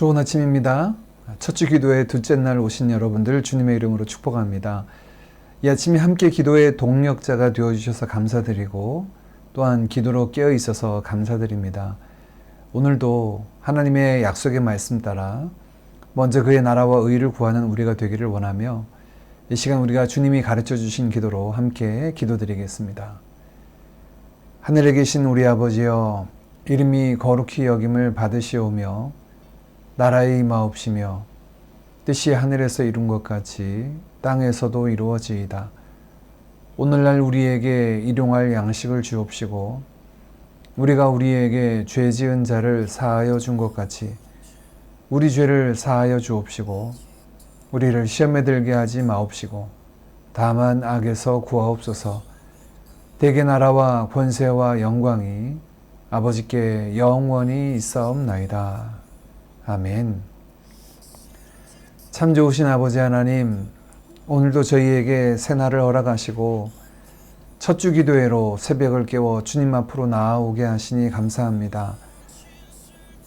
좋은 아침입니다. 첫 주 기도의 둘째 날 오신 여러분들 주님의 이름으로 축복합니다. 이 아침에 함께 기도의 동력자가 되어주셔서 감사드리고 또한 기도로 깨어 있어서 감사드립니다. 오늘도 하나님의 약속의 말씀 따라 먼저 그의 나라와 의를 구하는 우리가 되기를 원하며 이 시간 우리가 주님이 가르쳐 주신 기도로 함께 기도드리겠습니다. 하늘에 계신 우리 아버지여, 이름이 거룩히 여김을 받으시오며 나라의 임하옵시며 뜻이 하늘에서 이룬 것 같이 땅에서도 이루어지이다. 오늘날 우리에게 일용할 양식을 주옵시고 우리가 우리에게 죄 지은 자를 사하여 준 것 같이 우리 죄를 사하여 주옵시고 우리를 시험에 들게 하지 마옵시고 다만 악에서 구하옵소서. 대개 나라와 권세와 영광이 아버지께 영원히 있사옵나이다. 아멘. 참 좋으신 아버지 하나님, 오늘도 저희에게 새날을 허락하시고 첫 주 기도회로 새벽을 깨워 주님 앞으로 나아오게 하시니 감사합니다.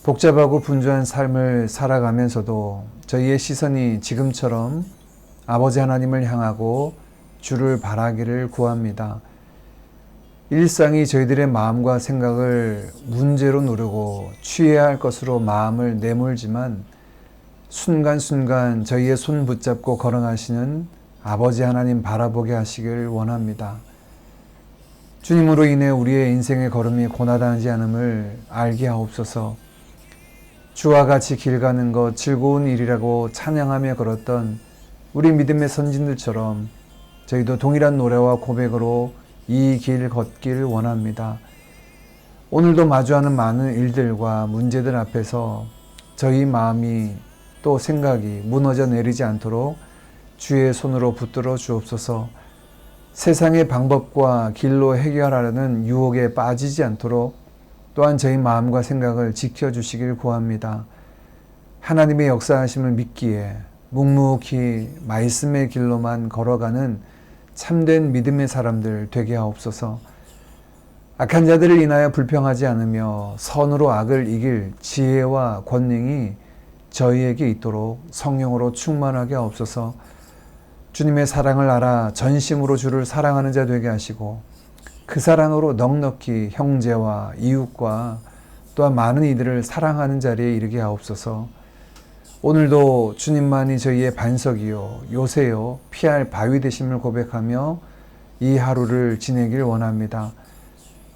복잡하고 분주한 삶을 살아가면서도 저희의 시선이 지금처럼 아버지 하나님을 향하고 주를 바라기를 구합니다. 일상이 저희들의 마음과 생각을 문제로 누르고 취해야 할 것으로 마음을 내몰지만 순간순간 저희의 손 붙잡고 걸어가시는 아버지 하나님 바라보게 하시길 원합니다. 주님으로 인해 우리의 인생의 걸음이 고나다하지 않음을 알게 하옵소서. 주와 같이 길 가는 것 즐거운 일이라고 찬양하며 걸었던 우리 믿음의 선진들처럼 저희도 동일한 노래와 고백으로 이 길 걷길 원합니다. 오늘도 마주하는 많은 일들과 문제들 앞에서 저희 마음이 또 생각이 무너져 내리지 않도록 주의 손으로 붙들어 주옵소서. 세상의 방법과 길로 해결하려는 유혹에 빠지지 않도록 또한 저희 마음과 생각을 지켜주시길 구합니다. 하나님의 역사하심을 믿기에 묵묵히 말씀의 길로만 걸어가는 참된 믿음의 사람들 되게 하옵소서. 악한 자들을 인하여 불평하지 않으며 선으로 악을 이길 지혜와 권능이 저희에게 있도록 성령으로 충만하게 하옵소서. 주님의 사랑을 알아 전심으로 주를 사랑하는 자 되게 하시고 그 사랑으로 넉넉히 형제와 이웃과 또한 많은 이들을 사랑하는 자리에 이르게 하옵소서. 오늘도 주님만이 저희의 반석이요 요새요 피할 바위 되심을 고백하며 이 하루를 지내길 원합니다.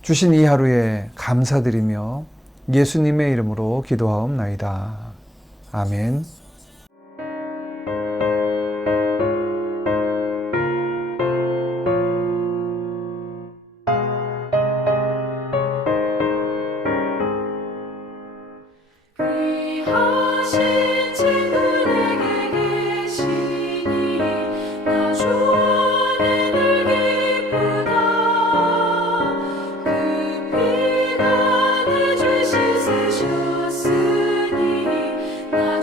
주신 이 하루에 감사드리며 예수님의 이름으로 기도하옵나이다. 아멘.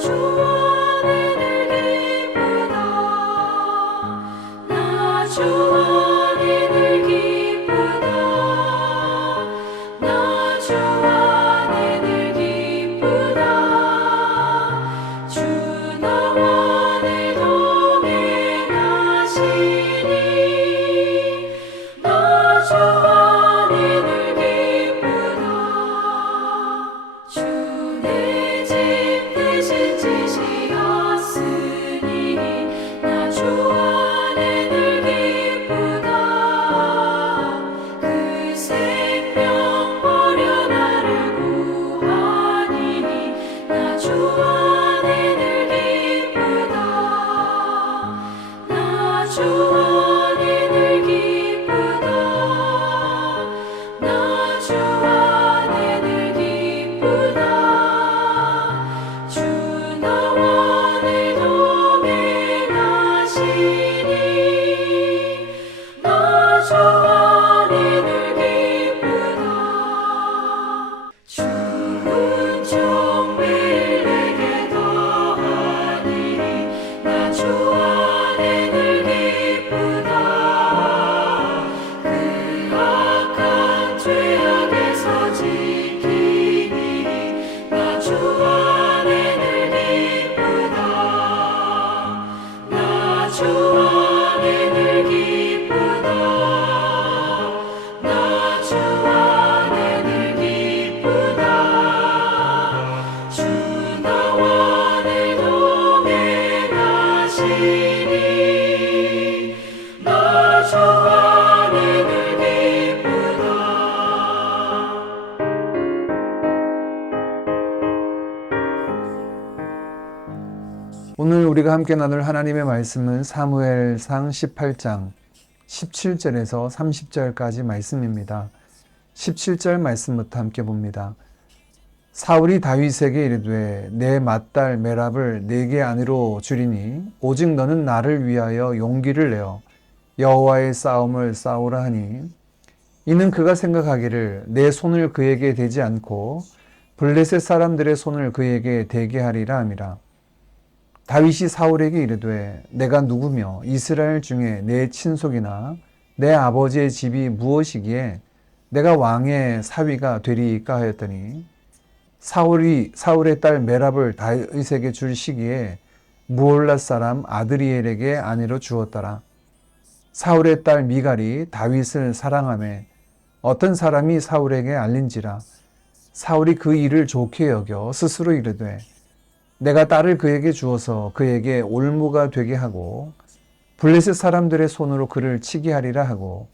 주 오늘 우리가 함께 나눌 하나님의 말씀은 사무엘상 18장 17절에서 30절까지 말씀입니다. 17절 말씀부터 함께 봅니다. 사울이 다윗에게 이르되 내 맏딸 메랍을 내게 아내로 주리니 오직 너는 나를 위하여 용기를 내어 여호와의 싸움을 싸우라 하니 이는 그가 생각하기를 내 손을 그에게 대지 않고 블레셋 사람들의 손을 그에게 대게 하리라 함이라. 다윗이 사울에게 이르되 내가 누구며 이스라엘 중에 내 친속이나 내 아버지의 집이 무엇이기에 내가 왕의 사위가 되리이까 하였더니 사울의 딸 메랍을 다윗에게 줄 시기에 무올라 사람 아드리엘에게 아내로 주었더라. 사울의 딸 미갈이 다윗을 사랑하매 어떤 사람이 사울에게 알린지라. 사울이 그 일을 좋게 여겨 스스로 이르되 내가 딸을 그에게 주어서 그에게 올무가 되게 하고 블레셋 사람들의 손으로 그를 치게 하리라 하고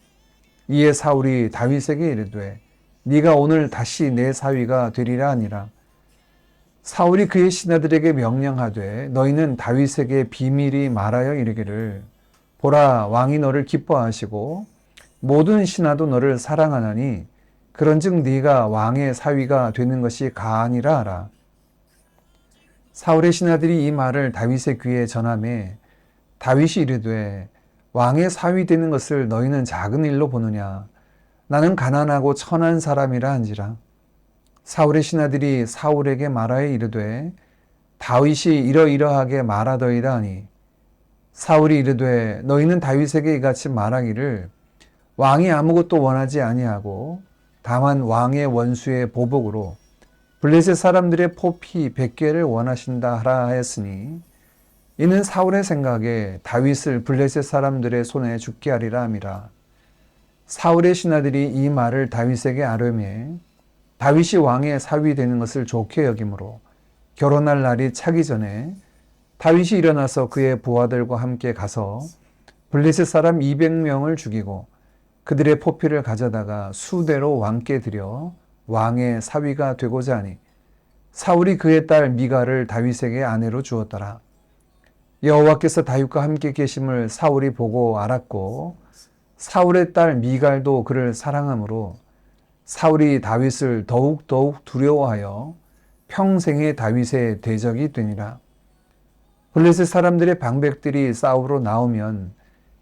이에 사울이 다윗에게 이르되 네가 오늘 다시 내 사위가 되리라 하니라. 사울이 그의 신하들에게 명령하되 너희는 다윗에게 비밀이 말하여 이르기를 보라 왕이 너를 기뻐하시고 모든 신하도 너를 사랑하나니 그런즉 네가 왕의 사위가 되는 것이 가아니라 하라. 사울의 신하들이 이 말을 다윗의 귀에 전하매 다윗이 이르되 왕의 사위 되는 것을 너희는 작은 일로 보느냐. 나는 가난하고 천한 사람이라 한지라. 사울의 신하들이 사울에게 말하여 이르되 다윗이 이러이러하게 말하더이다 하니 사울이 이르되 너희는 다윗에게 이같이 말하기를 왕이 아무것도 원하지 아니하고 다만 왕의 원수의 보복으로 블레셋 사람들의 포피 100개를 원하신다 하라 하였으니 이는 사울의 생각에 다윗을 블레셋 사람들의 손에 죽게 하리라 함이라. 사울의 신하들이 이 말을 다윗에게 아뢰매 다윗이 왕의 사위 되는 것을 좋게 여기므로 결혼할 날이 차기 전에 다윗이 일어나서 그의 부하들과 함께 가서 블레셋 사람 200명을 죽이고 그들의 포피를 가져다가 수대로 왕께 드려 왕의 사위가 되고자 하니 사울이 그의 딸 미갈을 다윗에게 아내로 주었더라. 여호와께서 다윗과 함께 계심을 사울이 보고 알았고 사울의 딸 미갈도 그를 사랑하므로 사울이 다윗을 더욱 두려워하여 평생의 다윗의 대적이 되니라. 블레셋 사람들의 방백들이 싸우러 나오면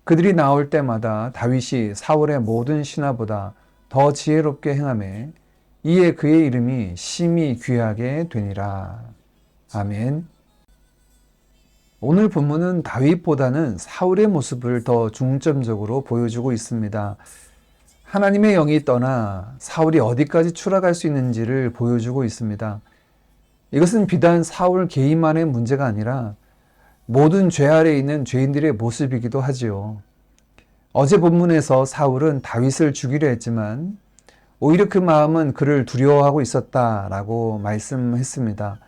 그들이 나올 때마다 다윗이 사울의 모든 신하보다 더 지혜롭게 행하매 이에 그의 이름이 심히 귀하게 되니라. 아멘. 오늘 본문은 다윗보다는 사울의 모습을 더 중점적으로 보여주고 있습니다. 하나님의 영이 떠나 사울이 어디까지 추락할 수 있는지를 보여주고 있습니다. 이것은 비단 사울 개인만의 문제가 아니라 모든 죄 아래에 있는 죄인들의 모습이기도 하지요. 어제 본문에서 사울은 다윗을 죽이려 했지만 오히려 그 마음은 그를 두려워하고 있었다라고 말씀했습니다.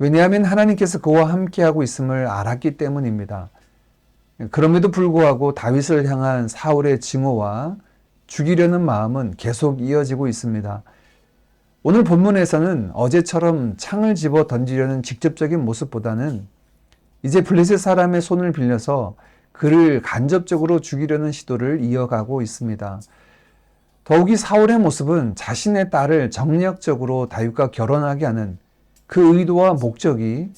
왜냐하면 하나님께서 그와 함께하고 있음을 알았기 때문입니다. 그럼에도 불구하고 다윗을 향한 사울의 증오와 죽이려는 마음은 계속 이어지고 있습니다. 오늘 본문에서는 어제처럼 창을 집어 던지려는 직접적인 모습보다는 이제 블레셋 사람의 손을 빌려서 그를 간접적으로 죽이려는 시도를 이어가고 있습니다. 더욱이 사울의 모습은 자신의 딸을 정략적으로 다윗과 결혼하게 하는 그 의도와 목적이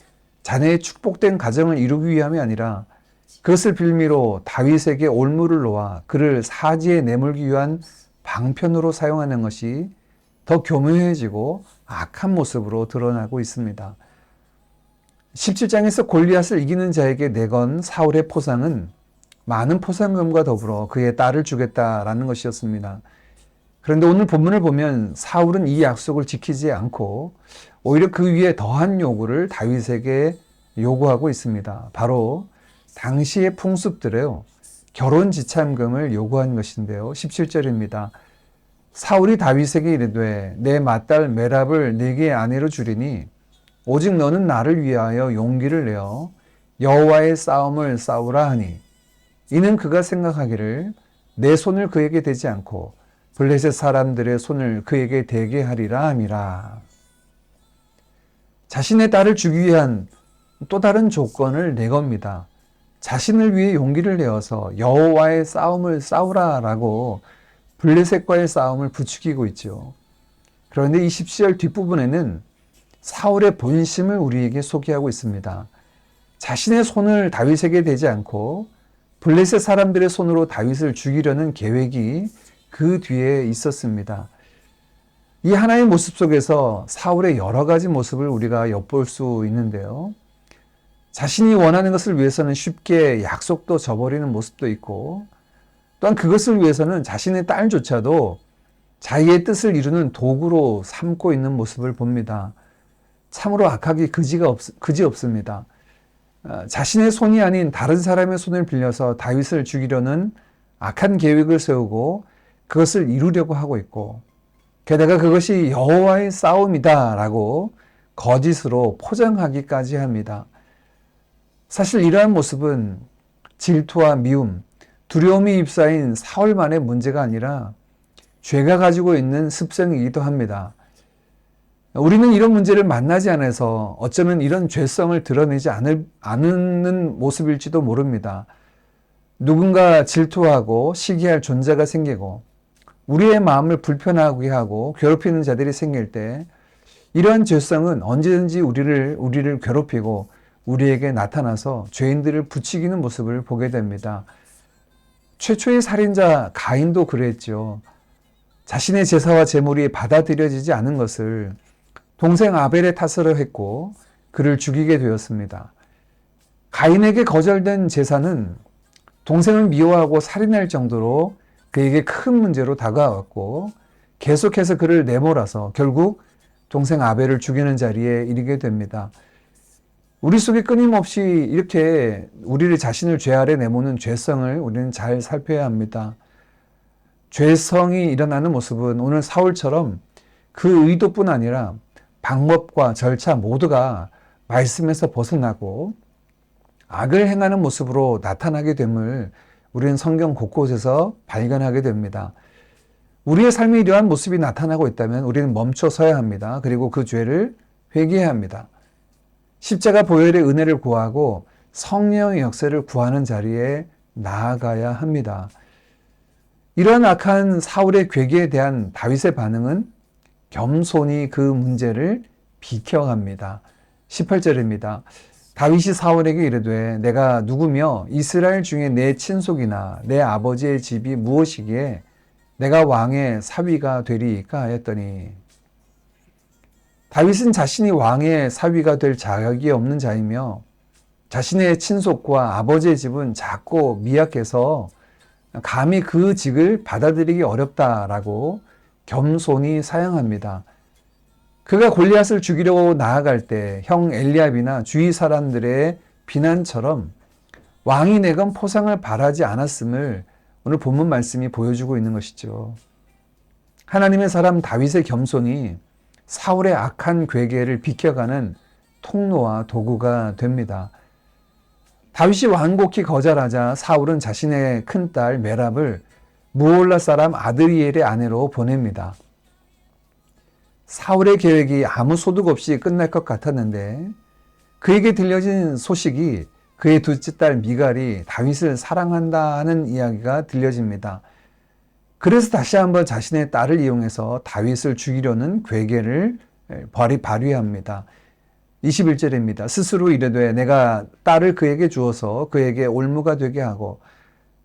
자네의 축복된 가정을 이루기 위함이 아니라 그것을 빌미로 다윗에게 올무를 놓아 그를 사지에 내몰기 위한 방편으로 사용하는 것이 더 교묘해지고 악한 모습으로 드러나고 있습니다. 17장에서 골리앗을 이기는 자에게 내건 사울의 포상은 많은 포상금과 더불어 그의 딸을 주겠다라는 것이었습니다. 그런데 오늘 본문을 보면 사울은 이 약속을 지키지 않고 오히려 그 위에 더한 요구를 다윗에게 요구하고 있습니다. 바로 당시의 풍습대로 결혼 지참금을 요구한 것인데요. 17절입니다. 사울이 다윗에게 이르되 내 맏딸 메랍을 네게 아내로 주리니 오직 너는 나를 위하여 용기를 내어 여호와의 싸움을 싸우라 하니 이는 그가 생각하기를 내 손을 그에게 대지 않고 블레셋 사람들의 손을 그에게 대게 하리라 함이라. 자신의 딸을 주기 위한 또 다른 조건을 내겁니다. 자신을 위해 용기를 내어서 여호와의 싸움을 싸우라라고 블레셋과의 싸움을 부추기고 있죠. 그런데 이 10절 뒷부분에는 사울의 본심을 우리에게 소개하고 있습니다. 자신의 손을 다윗에게 대지 않고 블레셋 사람들의 손으로 다윗을 죽이려는 계획이 그 뒤에 있었습니다. 이 하나의 모습 속에서 사울의 여러 가지 모습을 우리가 엿볼 수 있는데요. 자신이 원하는 것을 위해서는 쉽게 약속도 저버리는 모습도 있고, 또한 그것을 위해서는 자신의 딸조차도 자기의 뜻을 이루는 도구로 삼고 있는 모습을 봅니다. 참으로 악하기 그지 없습니다. 자신의 손이 아닌 다른 사람의 손을 빌려서 다윗을 죽이려는 악한 계획을 세우고 그것을 이루려고 하고 있고, 게다가 그것이 여호와의 싸움이다라고 거짓으로 포장하기까지 합니다. 사실 이러한 모습은 질투와 미움, 두려움이 휩싸인 사울만의 문제가 아니라 죄가 가지고 있는 습성이기도 합니다. 우리는 이런 문제를 만나지 않아서 어쩌면 이런 죄성을 드러내지 않는 모습일지도 모릅니다. 누군가 질투하고 시기할 존재가 생기고 우리의 마음을 불편하게 하고 괴롭히는 자들이 생길 때 이러한 죄성은 언제든지 우리를 괴롭히고 우리에게 나타나서 죄인들을 부추기는 모습을 보게 됩니다. 최초의 살인자 가인도 그랬죠. 자신의 제사와 제물이 받아들여지지 않은 것을 동생 아벨의 탓으로 했고 그를 죽이게 되었습니다. 가인에게 거절된 제사는 동생을 미워하고 살인할 정도로 그에게 큰 문제로 다가왔고 계속해서 그를 내몰아서 결국 동생 아벨을 죽이는 자리에 이르게 됩니다. 우리 속에 끊임없이 이렇게 우리를 자신을 죄 아래 내모는 죄성을 우리는 잘 살펴야 합니다. 죄성이 일어나는 모습은 오늘 사울처럼 그 의도뿐 아니라 방법과 절차 모두가 말씀에서 벗어나고 악을 행하는 모습으로 나타나게 됨을 우리는 성경 곳곳에서 발견하게 됩니다. 우리의 삶에 이러한 모습이 나타나고 있다면 우리는 멈춰 서야 합니다. 그리고 그 죄를 회개해야 합니다. 십자가 보혈의 은혜를 구하고 성령의 역사를 구하는 자리에 나아가야 합니다. 이러한 악한 사울의 괴계에 대한 다윗의 반응은 겸손히 그 문제를 비켜갑니다. 18절입니다. 다윗이 사울에게 이르되 내가 누구며 이스라엘 중에 내 친속이나 내 아버지의 집이 무엇이기에 내가 왕의 사위가 되리이까 하였더니, 다윗은 자신이 왕의 사위가 될 자격이 없는 자이며 자신의 친속과 아버지의 집은 작고 미약해서 감히 그 직을 받아들이기 어렵다라고 겸손히 사양합니다. 그가 골리앗을 죽이려고 나아갈 때 형 엘리압이나 주위 사람들의 비난처럼 왕이 내건 포상을 바라지 않았음을 오늘 본문 말씀이 보여주고 있는 것이죠. 하나님의 사람 다윗의 겸손이 사울의 악한 괴계를 비켜가는 통로와 도구가 됩니다. 다윗이 완곡히 거절하자 사울은 자신의 큰딸 메랍을 무올라 사람 아드리엘의 아내로 보냅니다. 사울의 계획이 아무 소득 없이 끝날 것 같았는데 그에게 들려진 소식이 그의 둘째 딸 미갈이 다윗을 사랑한다는 이야기가 들려집니다. 그래서 다시 한번 자신의 딸을 이용해서 다윗을 죽이려는 괴계를 발휘합니다. 21절입니다. 스스로 이르되 내가 딸을 그에게 주어서 그에게 올무가 되게 하고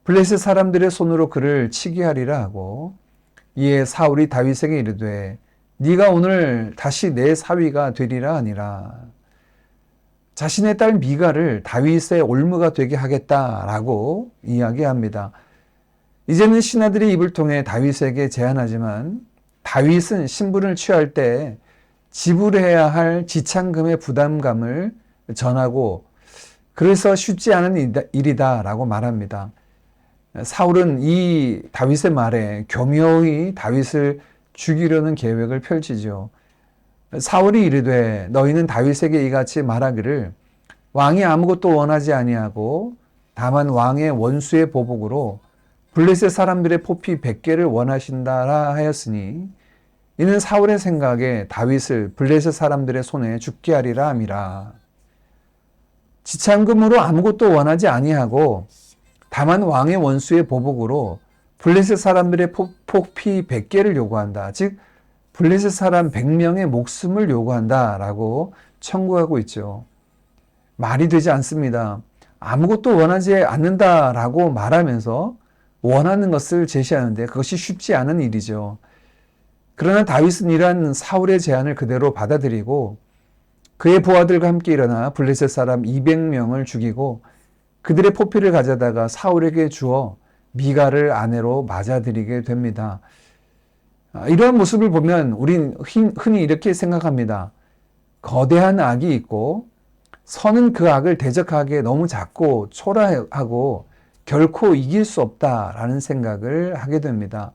블레셋 사람들의 손으로 그를 치게 하리라 하고, 이에 사울이 다윗에게 이르되 네가 오늘 다시 내 사위가 되리라 하니라. 자신의 딸 미갈을 다윗의 올무가 되게 하겠다라고 이야기합니다. 이제는 신하들이 입을 통해 다윗에게 제안하지만 다윗은 신분을 취할 때 지불해야 할 지참금의 부담감을 전하고 그래서 쉽지 않은 일이다라고 말합니다. 사울은 이 다윗의 말에 교묘히 다윗을 죽이려는 계획을 펼치죠. 사울이 이르되 너희는 다윗에게 이같이 말하기를 왕이 아무것도 원하지 아니하고 다만 왕의 원수의 보복으로 블레셋 사람들의 포피 100개를 원하신다라 하였으니 이는 사울의 생각에 다윗을 블레셋 사람들의 손에 죽게 하리라 함이라. 지참금으로 아무것도 원하지 아니하고 다만 왕의 원수의 보복으로 블레셋 사람들의 폭피 100개를 요구한다. 즉 블레셋 사람 100명의 목숨을 요구한다라고 청구하고 있죠. 말이 되지 않습니다. 아무것도 원하지 않는다라고 말하면서 원하는 것을 제시하는데 그것이 쉽지 않은 일이죠. 그러나 다윗은 이러한 사울의 제안을 그대로 받아들이고 그의 부하들과 함께 일어나 블레셋 사람 200명을 죽이고 그들의 포피를 가져다가 사울에게 주어 미갈을 아내로 맞아들이게 됩니다. 이러한 모습을 보면 우린 흔히 이렇게 생각합니다. 거대한 악이 있고 선은 그 악을 대적하기에 너무 작고 초라하고 결코 이길 수 없다라는 생각을 하게 됩니다.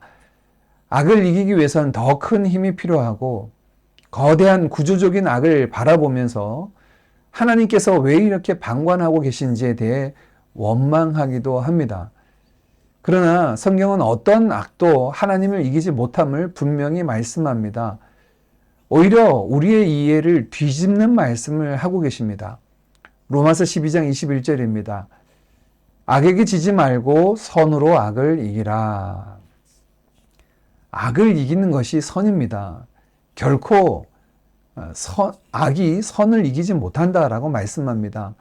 악을 이기기 위해서는 더 큰 힘이 필요하고 거대한 구조적인 악을 바라보면서 하나님께서 왜 이렇게 방관하고 계신지에 대해 원망하기도 합니다. 그러나 성경은 어떤 악도 하나님을 이기지 못함을 분명히 말씀합니다. 오히려 우리의 이해를 뒤집는 말씀을 하고 계십니다. 로마서 12장 21절입니다. 악에게 지지 말고 선으로 악을 이기라. 악을 이기는 것이 선입니다. 결코 악이 선을 이기지 못한다라고 말씀합니다.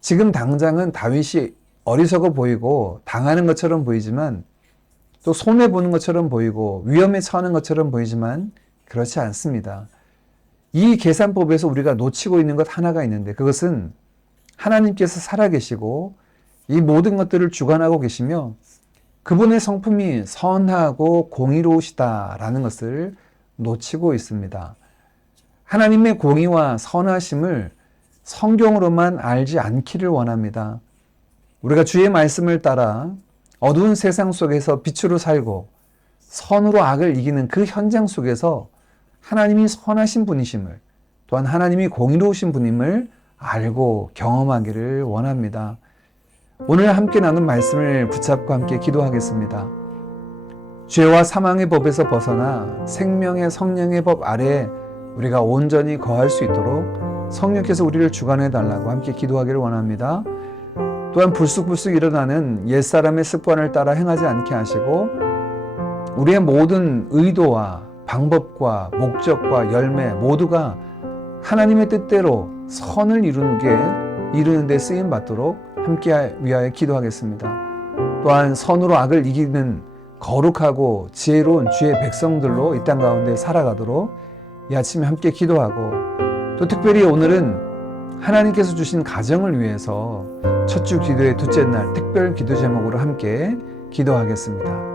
지금 당장은 다윗이 어리석어 보이고 당하는 것처럼 보이지만 또 손해보는 것처럼 보이고 위험에 처하는 것처럼 보이지만 그렇지 않습니다. 이 계산법에서 우리가 놓치고 있는 것 하나가 있는데 그것은 하나님께서 살아계시고 이 모든 것들을 주관하고 계시며 그분의 성품이 선하고 공의로우시다라는 것을 놓치고 있습니다. 하나님의 공의와 선하심을 성경으로만 알지 않기를 원합니다. 우리가 주의 말씀을 따라 어두운 세상 속에서 빛으로 살고 선으로 악을 이기는 그 현장 속에서 하나님이 선하신 분이심을 또한 하나님이 공의로우신 분임을 알고 경험하기를 원합니다. 오늘 함께 나눈 말씀을 붙잡고 함께 기도하겠습니다. 죄와 사망의 법에서 벗어나 생명의 성령의 법 아래에 우리가 온전히 거할 수 있도록 성령께서 우리를 주관해 달라고 함께 기도하기를 원합니다. 또한 불쑥불쑥 일어나는 옛사람의 습관을 따라 행하지 않게 하시고 우리의 모든 의도와 방법과 목적과 열매 모두가 하나님의 뜻대로 선을 이루는 데 쓰임 받도록 함께 위하여 기도하겠습니다. 또한 선으로 악을 이기는 거룩하고 지혜로운 주의 백성들로 이 땅 가운데 살아가도록 이 아침에 함께 기도하고 또 특별히 오늘은 하나님께서 주신 가정을 위해서 첫 주 기도의 둘째 날 특별 기도 제목으로 함께 기도하겠습니다.